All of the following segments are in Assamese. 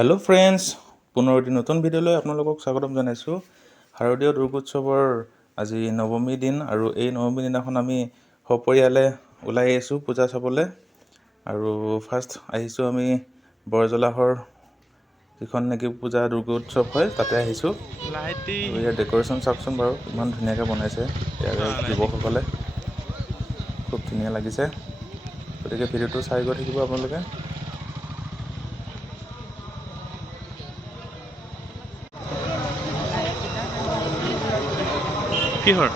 हेलो फ्रेंड्स, पुनः एटी नतुन भिडिओলৈ আপোনালোকক স্বাগতম জনাইছো। শাৰদীয় দুৰ্গোৎসৱৰ আজি নৱমী দিন আৰু এই নৱমী দিনাখন আমি সপৰিয়ালে ওলাই আহিছো পূজা চাবলৈ। আৰু ফাৰ্ষ্ট আহিছো আমি বৰজলাহৰ যিখন নেকি পূজা দুৰ্গোৎসৱ হয় তাতে আহিছো। ইয়াৰ ডেকোৰেশ্যন চাওকচোন বাৰু, ইমান ধুনীয়াকৈ বনাইছে ইয়াৰে যুৱকসকলে, খুব ধুনীয়া লাগিছে। গতিকে ভিডিঅ'টো চাই গৈ থাকিব আপোনালোকে। কিহৰ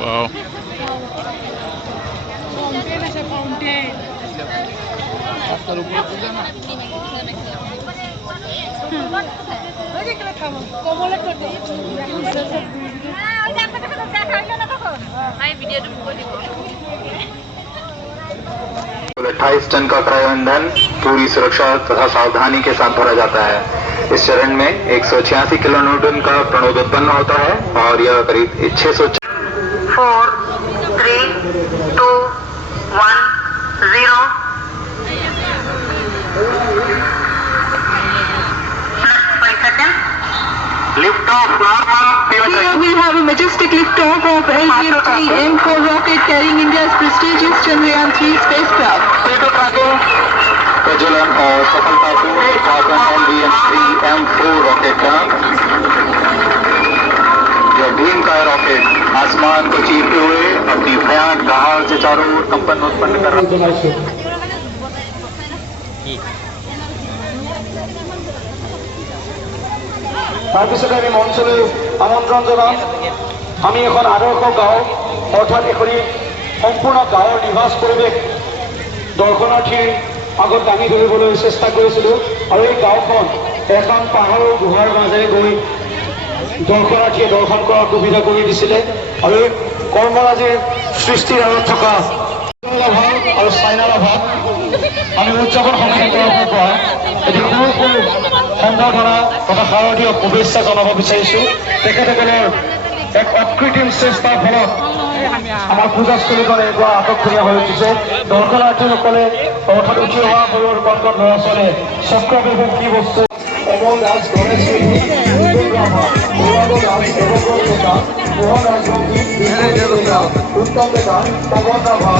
वाओ कुल 28 टन का क्रय ईंधन पूरी सुरक्षा तथा सावधानी के साथ भरा जाता है। इस चरण में 186 किलो न्यूटन का प्रणोद उत्पन्न होता है और यह करीब 600 4 3 2 1 0 Lift off normal. Here we have a majestic lift-off of LGM-3 M4 rocket carrying India's prestigious Chandrayaan-3 spacecraft. प्रज्वलन और सफलतापूर्ण उत्पादन LGM-3 M4 रॉकेट का यह भीमकाय रॉकेट आसमान को चीरते हुए अपनी भयानक दहाड़ से चारों ओर कंपन उत्पन्न कर रहा है। তাৰপিছতে আমি মঞ্চলৈ আমন্ত্ৰণ জনাম। আমি এখন আদৰ্শ গাঁও অৰ্থাৎ এখনি সম্পূৰ্ণ গাঁৱৰ নিভাঁজ পৰিৱেশ দৰ্শনাৰ্থীৰ আগত দাঙি ধৰিবলৈ চেষ্টা কৰিছিলোঁ। আৰু এই গাঁওখন এখন পাহাৰৰ গুহাৰ মাজেৰে গৈ দৰ্শনাৰ্থীয়ে দৰ্শন কৰাৰ সুবিধা কৰি দিছিলে। আৰু এই কৰ্মৰাজিৰ সৃষ্টিৰ আঁৰত থকা লাভাৰ আৰু চাইনা লাভাক আমি উদযাপন সমিতি তৰফৰ পৰা এটি সৰু সৰু সম্বৰ্ধনা তথা শাৰদীয় শুভেচ্ছা জনাব বিচাৰিছোঁ। তেখেতসকলৰ এক অকৃত্ৰিম চেষ্টাৰ ফলত আমাৰ পূজাস্থলীখন এনেকুৱা আকৰ্ষণীয় হৈ উঠিছে। দৰ্শনাৰ্থীসকলে অৰ্থাৎ উঠি অহা সৰু কণ কণ ল'ৰা ছোৱালীয়ে চক্ৰবেদন কি বস্তু অমল ৰাজ গণেশ মোহন ৰাজবংশী উত্তম ডেকা পৱন ৰাভা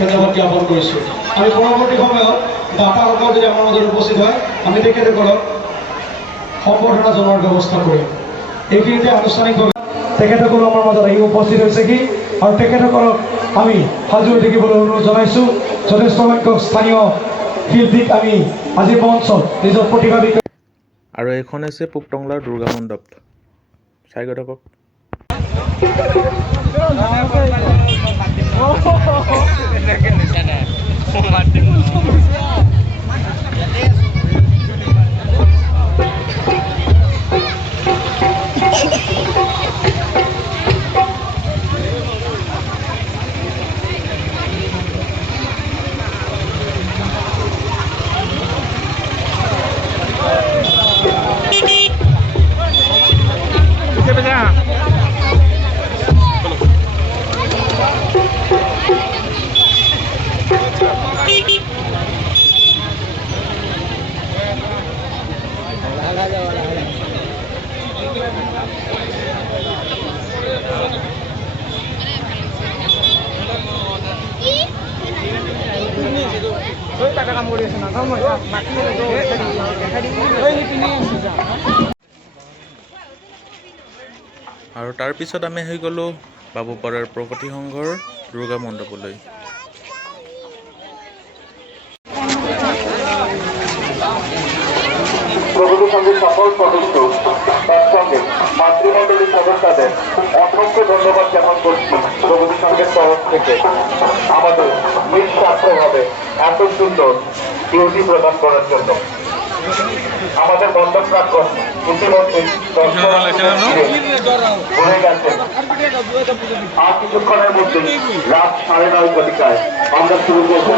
ধন্যবাদ জ্ঞাপন কৰিছোঁ। আমি পৰৱৰ্তী সময়ত দাতাসকল যদি আমাৰ মাজত উপস্থিত হয় আমি তেখেতসকলক সম্বৰ্ধনা জনোৱাৰ ব্যৱস্থা কৰিম। এইখিনিতে আনুষ্ঠানিকভাৱে তেখেতসকল আমাৰ মাজত আহি উপস্থিত হৈছেহি আৰু তেখেতসকলক আমি সাজু হৈ থাকিবলৈ অনুৰোধ জনাইছোঁ। যথেষ্ট সংখ্যক স্থানীয় শিল্পীক আমি আজি মঞ্চত নিজৰ প্ৰতিভা আৰু এইখন হৈছে পোকটংলাৰ দুৰ্গা মণ্ডপ, চাই গৈ থাকক। আৰু তাৰপিছত আমি আহি গ'লোঁ বাবুপাৰাৰ প্ৰগতি সংঘৰ দুৰ্গা মণ্ডপলৈ। প্রগতি সংঘের সকল সদস্য তার সঙ্গে মাতৃমণ্ডলীর সদস্যদের অসংখ্য ধন্যবাদ জ্ঞাপন করছি। প্রগতি সংঘের তরফ থেকে আমাদের নিঃস্বার্থভাবে এত সুন্দর ডিউটি প্রদান করার জন্য। আমাদের বন্ধপ্রাক্তন ইতিমধ্যে ঘুরে গেছেন। আর কিছুক্ষণের মধ্যে রাত 9:30 ঘটিকায় আমরা শুরু করব।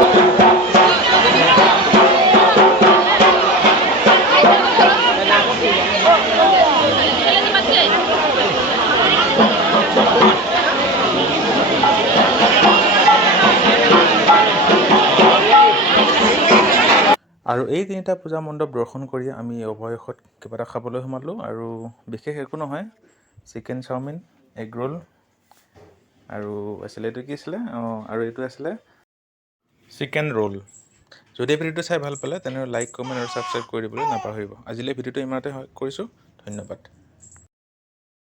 আৰু এই তিনিটা পূজা মণ্ডপ দৰ্শন কৰি আমি অৱশেষত কিবা এটা খাবলৈ সোমালোঁ আৰু বিশেষ একো নহয়, চিকেন চাওমিন, এগ ৰোল আৰু আছিলে এইটো কি আছিলে আৰু এইটো আছিলে চিকেন ৰোল। যদি ভিডিঅ'টো চাই ভাল পালে তেনেহ'লে লাইক, কমেণ্ট আৰু ছাবস্ক্ৰাইব কৰি দিবলৈ নাপাহৰিব। আজিলৈ ভিডিঅ'টো ইমানতে কৰিছোঁ। ধন্যবাদ।